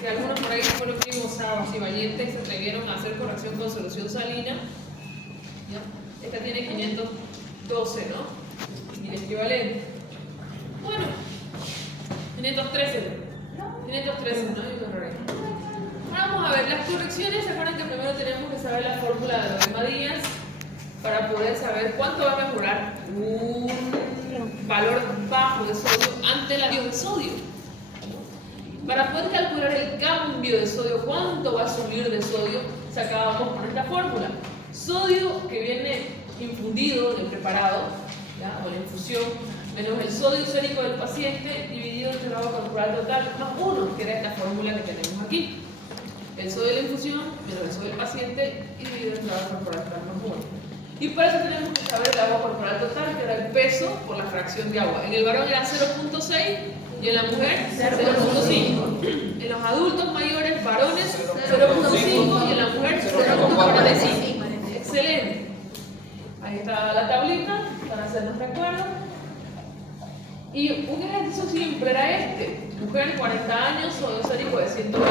que algunos por ahí fueron bien osados y valientes y se atrevieron a hacer corrección con solución salina. ¿Ya? Esta tiene 512, ¿no? Y el equivalente. Bueno, 513. 513, ¿no? Hay un error ahí. Vamos a ver las correcciones. ¿Se acuerdan que primero tenemos que saber la fórmula de Logaritma Díaz para poder saber cuánto va a mejorar un valor bajo de sodio ante el adiós de sodio? Para poder calcular el cambio de sodio, cuánto va a subir de sodio, sacábamos con esta fórmula. Sodio que viene infundido del preparado, ¿ya? O la infusión, menos el sodio sérico del paciente dividido entre el agua corporal total más 1, que era esta fórmula que tenemos aquí. El sodio de la infusión menos el sodio del paciente y dividido entre el agua corporal total más 1. Y para eso tenemos que saber el agua corporal total, que era el peso por la fracción de agua. En el varón era 0.6 y en la mujer 0.5. En los adultos mayores varones 0.5 y en la mujer 0.45. Excelente. Ahí está la tablita para hacernos recuerdo. Y un ejercicio siempre era este. Mujer 40 años, sodio sérico de 120.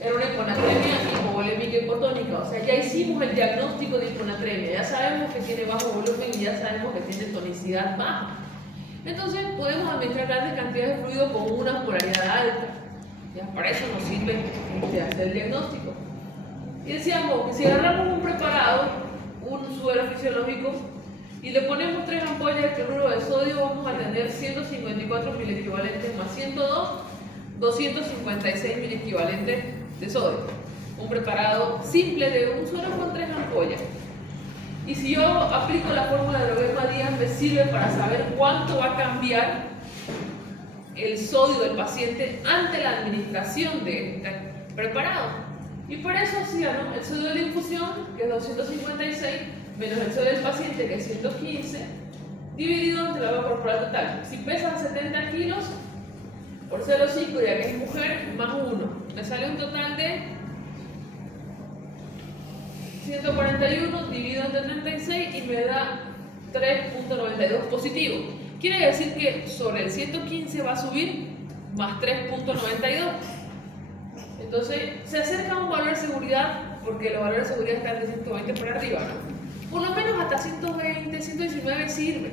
Era una hiponatremia hipovolémica hipotónica. O sea, ya hicimos el diagnóstico de hiponatremia. Ya sabemos que tiene bajo volumen y ya sabemos que tiene tonicidad baja. Entonces podemos administrar grandes cantidades de fluido con una polaridad alta. ¿Ya? Para eso nos sirve hacer el diagnóstico. Y decíamos que si agarramos un preparado, un suero fisiológico, y le ponemos 3 ampollas de cloruro de sodio, vamos a tener 154 milequivalentes más 102, 256 milequivalentes de sodio. Un preparado simple de un suero con 3 ampollas. Y si yo aplico la fórmula de Logaritma Díaz, me sirve para saber cuánto va a cambiar el sodio del paciente ante la administración de este preparado. Y por eso hacía, ¿no? El sodio de la infusión, que es 256, menos el sodio del paciente, que es 115, dividido entre el agua corporal total. Si pesan 70 kilos, por 0,5, ya que es mujer, más 1. Me sale un total de 141 dividido entre 36 y me da 3.92 positivo. Quiere decir que sobre el 115 va a subir más 3.92. Entonces se acerca a un valor de seguridad, porque los valores de seguridad están de 120 para arriba, ¿no? Por lo menos hasta 120, 119 sirve,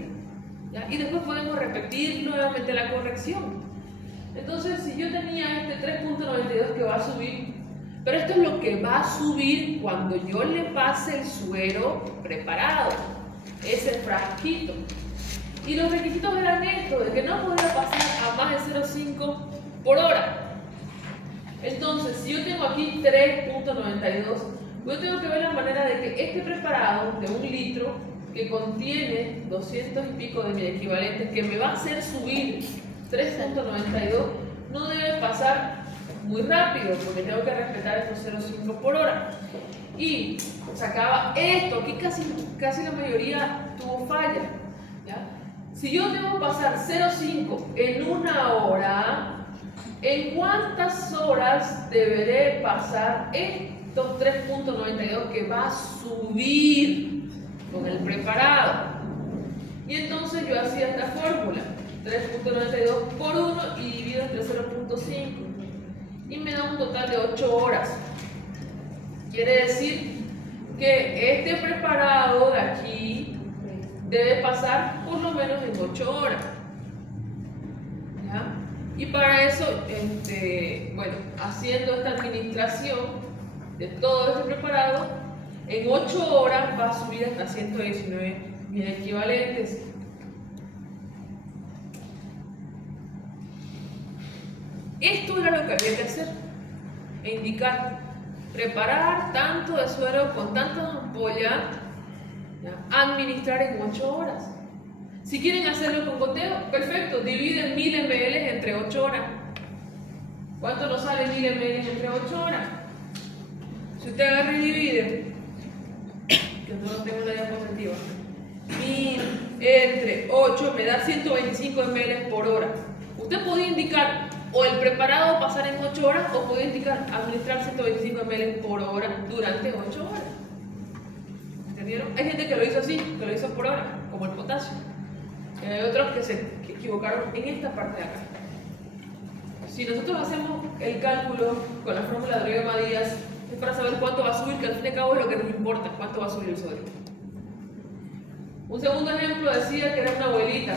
¿ya? Y después podemos repetir nuevamente la corrección. Entonces, si yo tenía este 3.92 que va a subir, pero esto es lo que va a subir cuando yo le pase el suero preparado, ese frasquito. Y los requisitos eran estos, de que no podía pasar a más de 0,5 por hora. Entonces, si yo tengo aquí 3.92, yo tengo que ver la manera de que este preparado de 1 litro, que contiene 200 y pico de milequivalentes, que me va a hacer subir 3.92, no debe pasar muy rápido, porque tengo que respetar estos 0,5 por hora. Y sacaba esto, aquí casi la mayoría tuvo falla, ¿ya? Si yo tengo que pasar 0,5 en 1 hora, ¿en cuántas horas deberé pasar estos 3.92 que va a subir con el preparado? Y entonces yo hacía esta fórmula, 3.92 por 1 y divido entre 0.5 y me da un total de 8 horas. Quiere decir que este preparado de aquí debe pasar por lo menos en 8 horas. ¿Ya? Y para eso, bueno, haciendo esta administración de todo este preparado, en 8 horas va a subir hasta 119 milequivalentes. Esto era lo que había que hacer e indicar: preparar tanto de suero con tantas ampollas, administrar en 8 horas. Si quieren hacerlo con goteo, perfecto, dividen 1000 ml entre 8 horas. ¿Cuánto nos sale 1000 ml entre 8 horas? Si usted agarra y divide, que no tengo la diapositiva, 1000 entre 8 me da 125 ml por hora. Usted podía indicar o el preparado pasar en 8 horas o podía indicar administrar 125 ml por hora durante 8 horas. ¿Entendieron? Hay gente que lo hizo así, que lo hizo por hora, como el potasio. Hay otros que se equivocaron en esta parte de acá. si nosotros hacemos el cálculo con la fórmula de Rodríguez-Díaz, es para saber cuánto va a subir, que al fin y al cabo es lo que nos importa, cuánto va a subir el sodio. Un segundo ejemplo decía que era una abuelita,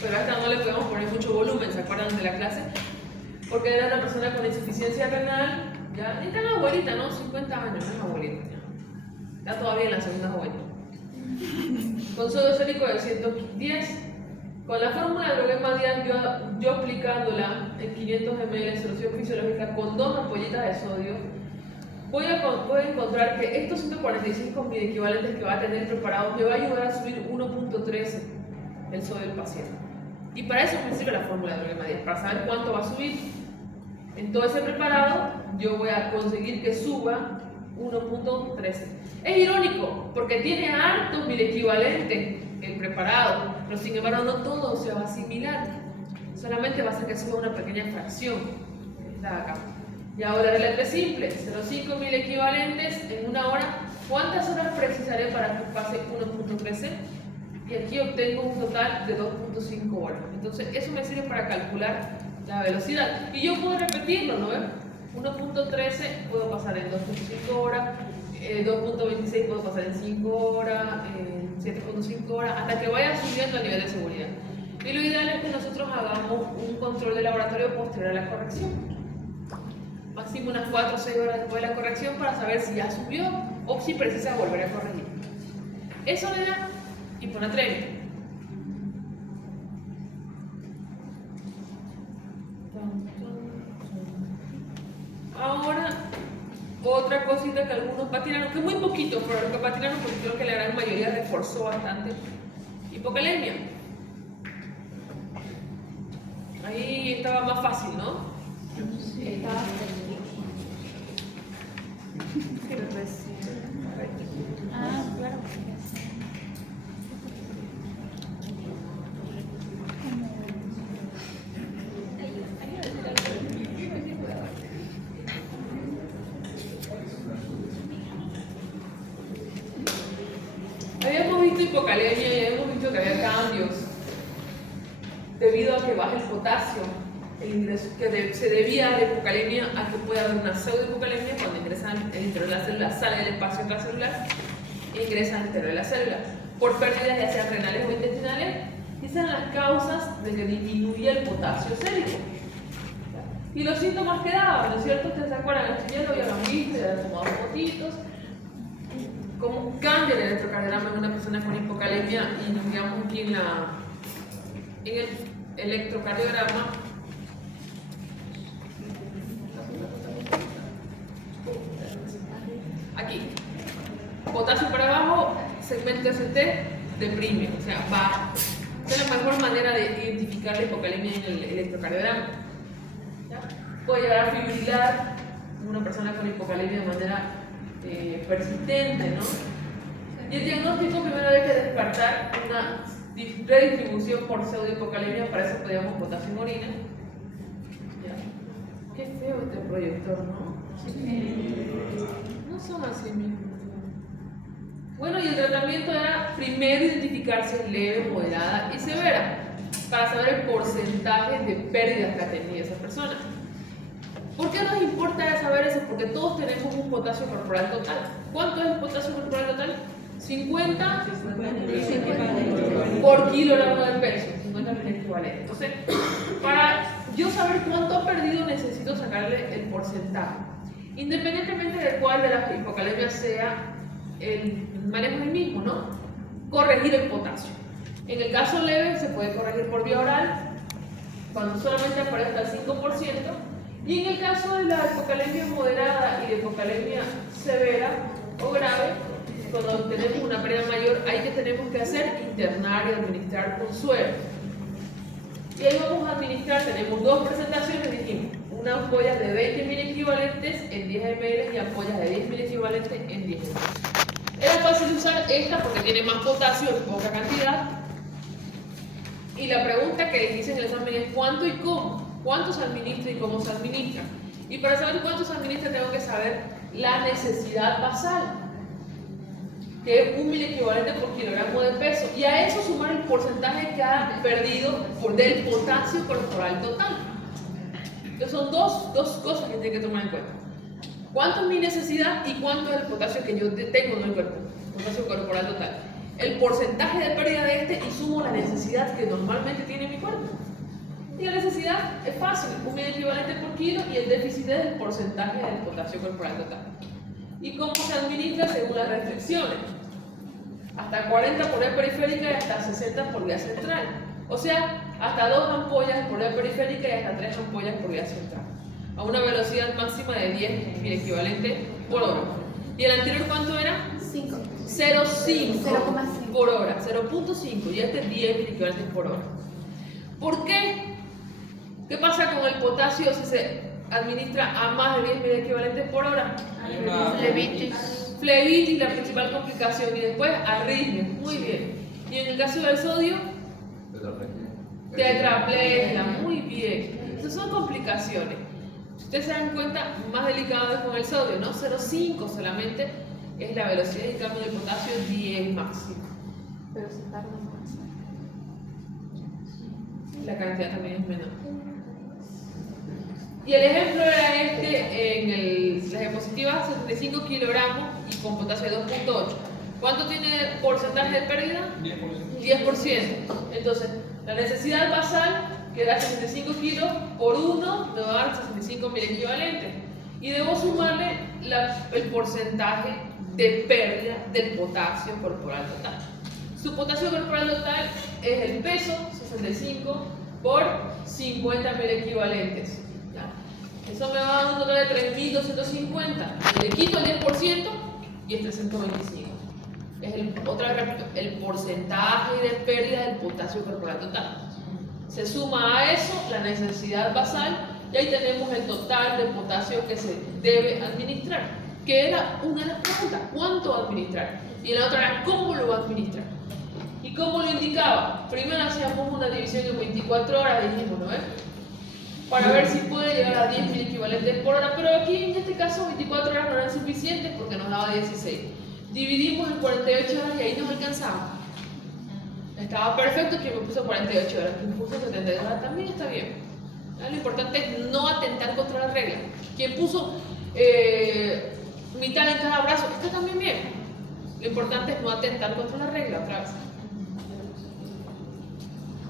pero a esta no le podemos poner mucho volumen, ¿se acuerdan de la clase? Porque era una persona con insuficiencia renal, ya, ni tan abuelita, ¿no? 50 años, no es abuelita, ya. Está todavía en la segunda juventud. Con sodio sérico de 110. Con la fórmula de Rodríguez-Díaz, yo aplicándola en 500 ml de solución fisiológica con 2 ampollitas de sodio, voy a encontrar que estos 145 miliequivalentes que va a tener preparado me va a ayudar a subir 1.13 el sodio del paciente. Y para eso me sirve la fórmula de Rodríguez-Díaz, para saber cuánto va a subir. En todo ese preparado, yo voy a conseguir que suba 1.13. Es irónico, porque tiene hartos miliequivalentes el preparado, pero sin embargo no todo se va a asimilar, solamente va a ser que suba una pequeña fracción, que está acá. Y ahora la letra es simple, 0,5 miliequivalentes en una hora. ¿Cuántas horas precisaré para que pase 1.13? Y aquí obtengo un total de 2.5 horas. Entonces eso me sirve para calcular la velocidad. Y yo puedo repetirlo, ¿no ven? 1.13 puedo pasar en 2.5 horas, 2.26 puedo pasar en 5 horas, 7.5 horas, hasta que vaya subiendo el nivel de seguridad. Y lo ideal es que nosotros hagamos un control de laboratorio posterior a la corrección. Máximo unas 4 o 6 horas después de la corrección para saber si ya subió o si precisa volver a corregir. Eso le da hiponatremia. Ahora, otra cosita que algunos patinaron, que muy poquito, pero los que patinaron porque creo que la gran mayoría reforzó bastante, hipocalemia. Ahí estaba más fácil, ¿no? Sí, estaba claro. Habíamos visto hipocalemia y habíamos visto que había cambios debido a que baja el potasio, el ingreso, que se debía a la hipocalemia a que puede haber una pseudohipocalemia cuando ingresa el interior de la célula, sale del espacio intracelular e ingresa al interior de la célula por pérdidas ya sean renales o intestinales. Esas eran las causas de que disminuía el potasio sérico. Y los síntomas que daban, ¿no es cierto? Ustedes se acuerdan, esto ya lo habían visto, ya habían tomado fotitos. Cómo cambia el electrocardiograma en una persona con hipocalemia y digamos aquí en el electrocardiograma. Aquí, potasio para abajo, segmento ST deprime, o sea, baja. Esa es la mejor manera de identificar la hipocalemia en el electrocardiograma. ¿Ya? Puede llegar a fibrilar una persona con hipocalemia de manera persistente, ¿no? Y el diagnóstico primero hay que descartar una redistribución por pseudohipocalemia, para eso podríamos potasio en orina. ¿Ya? Qué feo este proyector, ¿no? No son así mismos. Bueno, y el tratamiento era primero identificar si es leve, moderada y severa, para saber el porcentaje de pérdidas que ha tenido esa persona. ¿Por qué nos importa saber eso? Porque todos tenemos un potasio corporal total. ¿Cuánto es el potasio corporal total? 50 por kilogramo de peso, 50 miliequivalentes. Entonces, para yo saber cuánto ha perdido, necesito sacarle el porcentaje. Independientemente de cuál de las hipocalemias sea, el manejo es el mismo, ¿no? Corregir el potasio. En el caso leve se puede corregir por vía oral, cuando solamente aparece hasta el 5%. Y en el caso de la hipocalemia moderada y la hipocalemia severa o grave, cuando tenemos una pérdida mayor, ahí que tenemos que hacer internar y administrar con suero. Y ahí vamos a administrar, tenemos dos presentaciones, dijimos, una ampolla de 20 miliequivalentes en 10 ml y ampollas de 10 miliequivalentes en 10 ml. Era fácil usar esta porque tiene más potasio en poca cantidad. Y la pregunta que les hice en el examen es ¿cuánto y cómo? ¿Cuánto se administra y cómo se administra? Y para saber cuánto se administra tengo que saber la necesidad basal, que es 1 miliequivalente por kilogramo de peso, y a eso sumar el porcentaje que ha perdido del potasio corporal total. Entonces son dos cosas que tienen que tomar en cuenta. ¿Cuánto es mi necesidad y cuánto es el potasio que yo tengo en el cuerpo? Potasio corporal total. El porcentaje de pérdida de este y sumo la necesidad que normalmente tiene mi cuerpo. Y la necesidad es fácil, un equivalente por kilo y el déficit es el porcentaje del potasio corporal total. ¿Y cómo se administra? Según las restricciones. Hasta 40 por vía periférica y hasta 60 por vía central. O sea, hasta 2 ampollas por vía periférica y hasta 3 ampollas por vía central. A una velocidad máxima de 10 mil equivalentes por hora. ¿Y el anterior cuánto era? 5. 0,5 por hora. 0.5 y este es 10 mil equivalentes por hora. ¿Por qué? ¿Qué pasa con el potasio si se administra a más de 10 mil equivalentes por hora? Flebitis. Flebitis, la principal complicación, y después arritmia. Muy bien. Y en el caso del sodio, tetraplegia. Muy bien. Esas son complicaciones. Si ustedes se dan cuenta, más delicado es con el sodio, ¿no? 0,5 solamente es la velocidad de cambio del potasio 10 máximo. Pero se tarda más. La cantidad también es menor. Y el ejemplo era este en la diapositiva, 75 kilogramos y con potasio de 2.8. ¿Cuánto tiene porcentaje de pérdida? 10%. Entonces, la necesidad basal, que da 65 kilos por 1, me va a dar 65 mil equivalentes. Y debo sumarle el porcentaje de pérdida del potasio corporal total. Su potasio corporal total es el peso, 65 por 50 mil equivalentes. ¿Ya? Eso me va a dar un total de 3.250. Le quito el 10% y este 125. Otra vez repito, el porcentaje de pérdida del potasio corporal total. Se suma a eso la necesidad basal y ahí tenemos el total de potasio que se debe administrar. Que era una de las preguntas, ¿cuánto va a administrar? Y la otra era, ¿cómo lo va a administrar? ¿Y cómo lo indicaba? Primero hacíamos una división en 24 horas, dijimos, ¿no? Para ver si puede llegar a 10.000 equivalentes por hora, pero aquí en este caso 24 horas no eran suficientes porque nos daba 16. Dividimos en 48 horas y ahí nos alcanzaba. Estaba perfecto quien me puso 48 horas, quien puso 72 horas también está bien. Lo importante es no atentar contra la regla. Quien puso mitad en cada brazo, está también bien. Lo importante es no atentar contra la regla otra vez.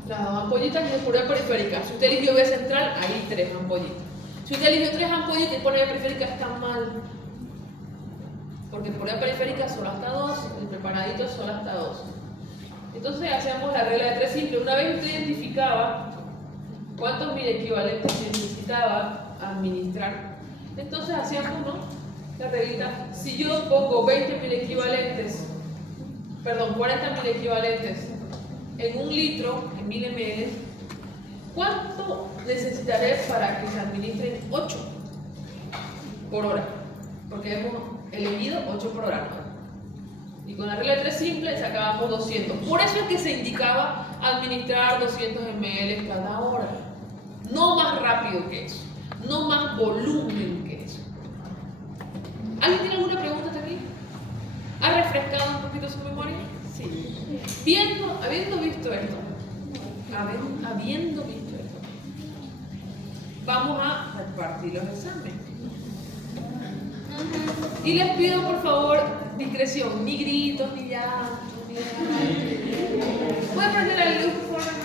Las ampollitas es por vía periférica. Si usted eligió vía central, ahí 3 ampollitas. Si usted eligió 3 ampollitas y pone vía periférica, está mal. Porque por vía periférica solo hasta 2, el preparadito solo hasta 2. Entonces hacíamos la regla de 3 simple. Una vez usted identificaba cuántos mil equivalentes necesitaba administrar, entonces hacíamos, ¿no?, la reglita. Si yo pongo 20.000 equivalentes, perdón, 40.000 equivalentes en 1 litro, en 1000 ml, ¿cuánto necesitaré para que se administren 8 por hora? Porque hemos elegido 8 por hora, ¿no? Y con la regla de 3 simple sacábamos 200. Por eso es que se indicaba administrar 200 ml cada hora. No más rápido que eso. No más volumen que eso. ¿Alguien tiene alguna pregunta hasta aquí? ¿Ha refrescado un poquito su memoria? Sí. Habiendo visto esto, vamos a repartir los exámenes. Y les pido por favor discreción, ni gritos, ni llantos, ni nada. ¿Puede prender la luz por favor?